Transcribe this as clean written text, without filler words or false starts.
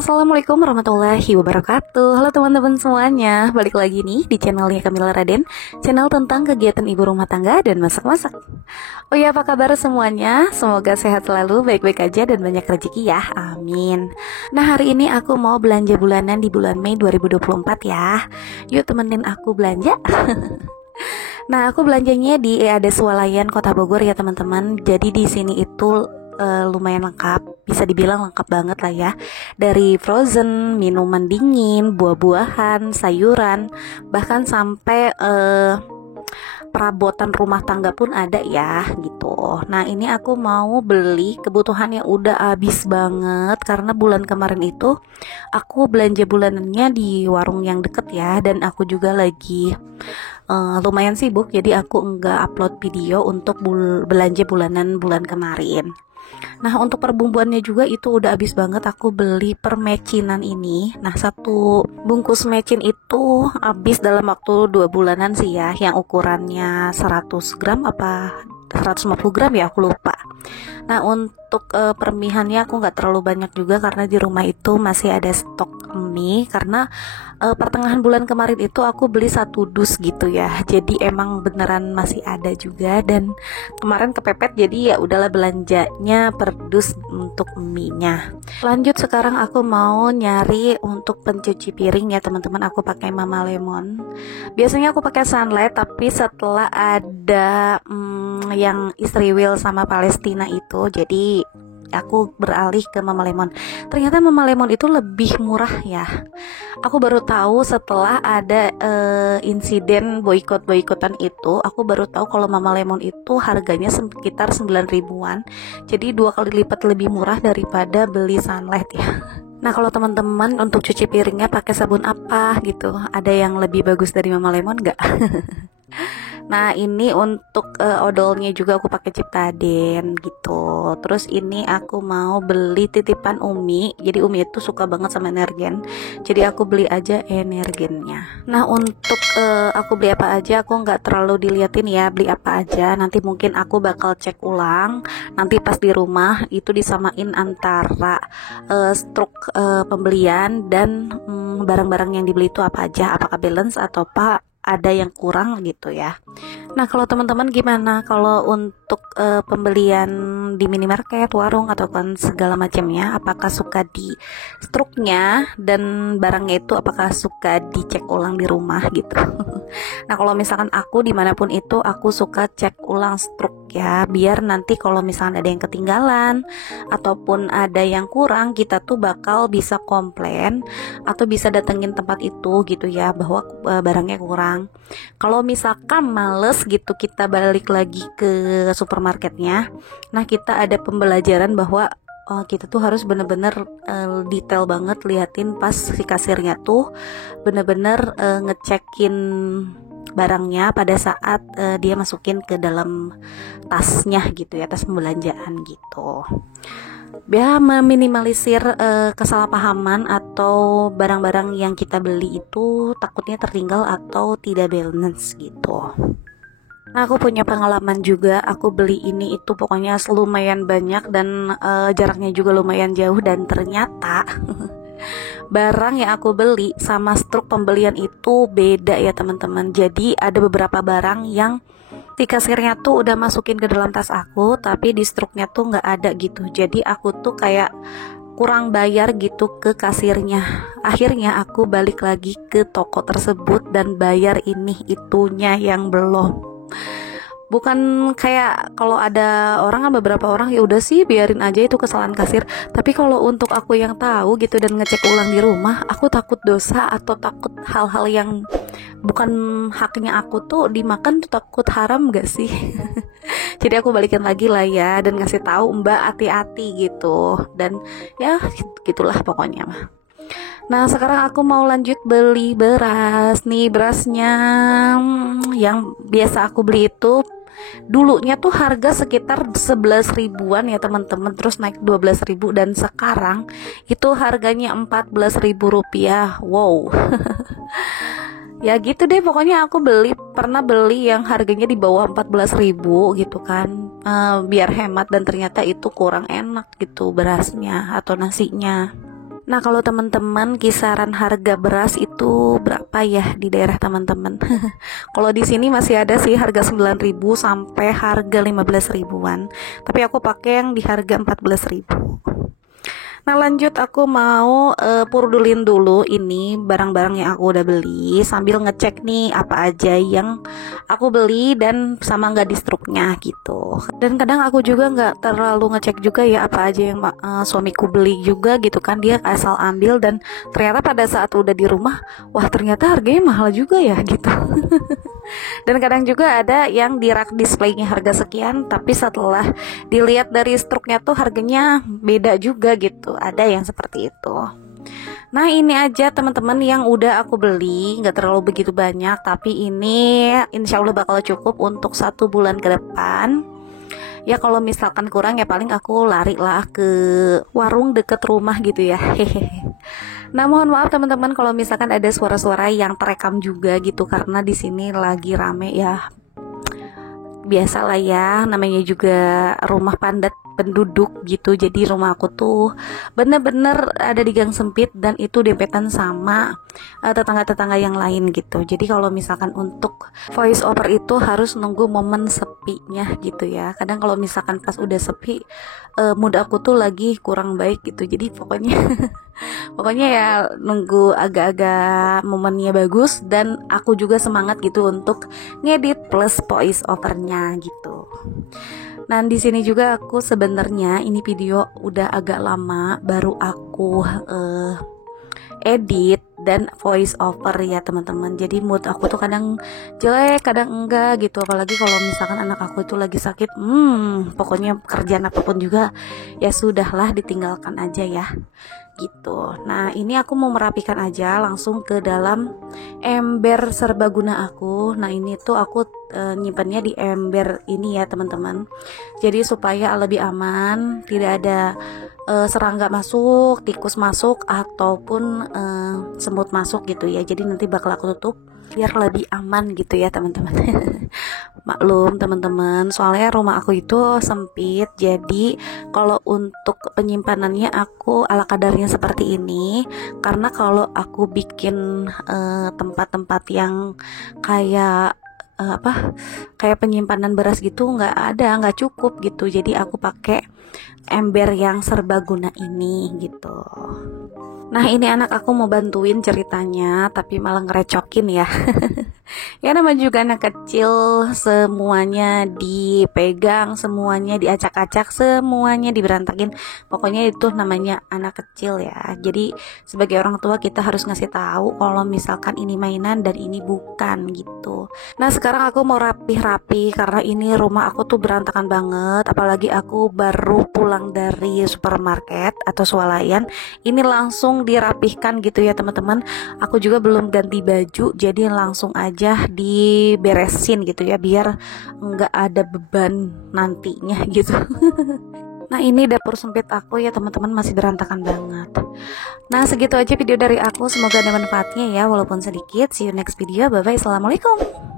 Assalamualaikum warahmatullahi wabarakatuh. Halo teman-teman semuanya, balik lagi nih di channelnya Kamila Raden, channel tentang kegiatan ibu rumah tangga dan masak-masak. Oh ya, apa kabar semuanya? Semoga sehat selalu, baik-baik aja dan banyak rezeki ya, amin. Nah, hari ini aku mau belanja bulanan di bulan Mei 2024 ya. Yuk temenin aku belanja. Nah, aku belanjanya di ada Swalayan Kota Bogor ya teman-teman. Jadi di sini itu lumayan lengkap, bisa dibilang lengkap banget lah ya. Dari frozen, minuman dingin, buah-buahan, sayuran, bahkan sampai perabotan rumah tangga pun ada ya gitu. Nah, ini aku mau beli kebutuhan yang udah habis banget karena bulan kemarin itu aku belanja bulanannya di warung yang deket ya, dan aku juga lagi lumayan sibuk, jadi aku enggak upload video untuk belanja bulanan bulan kemarin. Nah, untuk perbumbuannya juga itu udah habis banget. Aku beli per mecinan ini. Nah, satu bungkus mecin itu habis dalam waktu 2 bulanan sih ya, yang ukurannya 100 gram apa 150 gram ya, aku lupa. Nah, untuk permihannya aku nggak terlalu banyak juga karena di rumah itu masih ada stok mie, karena pertengahan bulan kemarin itu aku beli 1 dus gitu ya, jadi emang beneran masih ada juga, dan kemarin kepepet jadi ya udahlah belanjanya per dus untuk mie nya. Lanjut, sekarang aku mau nyari untuk pencuci piring ya teman-teman. Aku pakai Mama Lemon. Biasanya aku pakai Sunlight, tapi setelah ada yang Istri Will sama Palestina itu, jadi aku beralih ke Mama Lemon. Ternyata Mama Lemon itu lebih murah ya. Aku baru tahu setelah ada insiden boikot-boikotan itu. Aku baru tahu kalau Mama Lemon itu harganya sekitar 9 ribuan. Jadi 2 kali lipat lebih murah daripada beli Sunlight ya. Nah, kalau teman-teman untuk cuci piringnya pakai sabun apa gitu, ada yang lebih bagus dari Mama Lemon nggak? Nah, ini untuk odolnya juga aku pakai Ciptaden gitu. Terus ini aku mau beli titipan Umi. Jadi Umi itu suka banget sama Energen. Jadi aku beli aja Energennya. Nah, untuk aku beli apa aja aku nggak terlalu diliatin ya beli apa aja. Nanti mungkin aku bakal cek ulang. Nanti pas di rumah itu disamain antara struk pembelian dan barang-barang yang dibeli itu apa aja. Apakah balance atau apa ada yang kurang gitu ya. Nah, kalau teman-teman gimana kalau untuk pembelian di minimarket, warung, atau kan segala macamnya, apakah suka di struknya, dan barangnya itu apakah suka dicek ulang di rumah gitu. Nah, kalau misalkan aku dimanapun itu aku suka cek ulang struk ya, biar nanti kalau misalkan ada yang ketinggalan ataupun ada yang kurang, kita tuh bakal bisa komplain atau bisa datengin tempat itu gitu ya, bahwa barangnya kurang. Kalau misalkan males gitu kita balik lagi ke supermarketnya, nah kita ada pembelajaran bahwa kita tuh harus bener-bener detail banget liatin pas si kasirnya tuh bener-bener ngecekin barangnya pada saat dia masukin ke dalam tasnya gitu ya, tas pembelanjaan gitu. Ya, meminimalisir kesalahpahaman atau barang-barang yang kita beli itu takutnya tertinggal atau tidak balance gitu. Nah, aku punya pengalaman juga. Aku beli ini itu pokoknya lumayan banyak dan jaraknya juga lumayan jauh, dan ternyata barang yang aku beli sama struk pembelian itu beda ya teman-teman. Jadi ada beberapa barang yang di kasirnya tuh udah masukin ke dalam tas aku, tapi di struknya tuh nggak ada gitu. Jadi aku tuh kayak kurang bayar gitu ke kasirnya. Akhirnya aku balik lagi ke toko tersebut dan bayar ini itunya yang belum. Bukan kayak kalau ada orang kan, beberapa orang ya udah sih biarin aja itu kesalahan kasir. Tapi kalau untuk aku yang tahu gitu dan ngecek ulang di rumah, aku takut dosa atau takut hal-hal yang bukan haknya aku tuh dimakan tuh, takut haram gak sih? Jadi aku balikin lagi lah ya, dan ngasih tahu Mbak hati-hati gitu. Dan ya gitulah pokoknya mah. Nah, sekarang aku mau lanjut beli beras. Nih berasnya yang biasa aku beli itu dulunya tuh harga sekitar 11 ribuan ya teman-teman, terus naik 12 ribu, dan sekarang itu harganya 14 ribu rupiah. Wow. Ya gitu deh, pokoknya aku pernah beli yang harganya di bawah 14 ribu gitu kan, biar hemat, dan ternyata itu kurang enak gitu berasnya atau nasinya. Nah, kalau teman-teman kisaran harga beras itu berapa ya di daerah teman-teman? Kalau di sini masih ada sih harga 9.000 sampai harga 15 ribuan. Tapi aku pakai yang di harga 14.000. Nah, lanjut aku mau purdulin dulu ini barang-barang yang aku udah beli sambil ngecek nih apa aja yang aku beli dan sama nggak di struknya gitu. Dan kadang aku juga nggak terlalu ngecek juga ya apa aja yang suamiku beli juga gitu kan, dia asal ambil dan ternyata pada saat udah di rumah, wah ternyata harganya mahal juga ya gitu. Dan kadang juga ada yang di rak displaynya harga sekian, tapi setelah dilihat dari struknya tuh harganya beda juga gitu. Ada yang seperti itu. Nah, ini aja teman-teman yang udah aku beli, nggak terlalu begitu banyak, tapi ini insya Allah bakal cukup untuk 1 bulan ke depan. Ya kalau misalkan kurang ya paling aku lari lah ke warung deket rumah gitu ya. Hehehe. Nah, mohon maaf teman-teman kalau misalkan ada suara-suara yang terekam juga gitu karena di sini lagi rame ya. Biasalah ya, namanya juga rumah padat penduduk gitu. Jadi rumah aku tuh bener-bener ada di gang sempit dan itu dempetan sama tetangga-tetangga yang lain gitu. Jadi kalau misalkan untuk voice over itu harus nunggu momen sepinya gitu ya. Kadang kalau misalkan pas udah sepi, mood aku tuh lagi kurang baik gitu. Jadi pokoknya pokoknya ya nunggu agak-agak momennya bagus dan aku juga semangat gitu untuk ngedit plus voice overnya gitu. Nah, di sini juga aku sebenarnya ini video udah agak lama baru aku edit dan voice over ya teman-teman. Jadi mood aku tuh kadang jelek, kadang enggak gitu. Apalagi kalau misalkan anak aku itu lagi sakit, pokoknya kerjaan apapun juga ya sudahlah ditinggalkan aja ya gitu. Nah, ini aku mau merapikan aja langsung ke dalam ember serbaguna aku. Nah, ini tuh aku nyimpannya di ember ini ya teman-teman. Jadi supaya lebih aman, tidak ada serangga masuk, tikus masuk ataupun semut masuk gitu ya. Jadi nanti bakal aku tutup biar lebih aman gitu ya teman-teman. Maklum teman-teman, soalnya rumah aku itu sempit. Jadi kalau untuk penyimpanannya aku ala kadarnya seperti ini. Karena kalau aku bikin tempat-tempat yang kayak kayak penyimpanan beras gitu nggak cukup gitu. Jadi aku pakai ember yang serbaguna ini gitu. Nah, ini anak aku mau bantuin ceritanya tapi malah ngerecokin ya. Ya namanya juga anak kecil, semuanya dipegang, semuanya diacak-acak, semuanya diberantakin. Pokoknya itu namanya anak kecil ya. Jadi sebagai orang tua kita harus ngasih tahu kalau misalkan ini mainan dan ini bukan gitu. Nah, sekarang aku mau rapi-rapi karena ini rumah aku tuh berantakan banget. Apalagi aku baru pulang dari supermarket atau swalayan. Ini langsung dirapihkan gitu ya teman-teman. Aku juga belum ganti baju, jadi langsung aja diberesin gitu ya biar nggak ada beban nantinya gitu. Nah, ini dapur sempit aku ya teman-teman, masih berantakan banget. Nah, segitu aja video dari aku, semoga ada manfaatnya ya walaupun sedikit. See you next video, bye bye, assalamualaikum.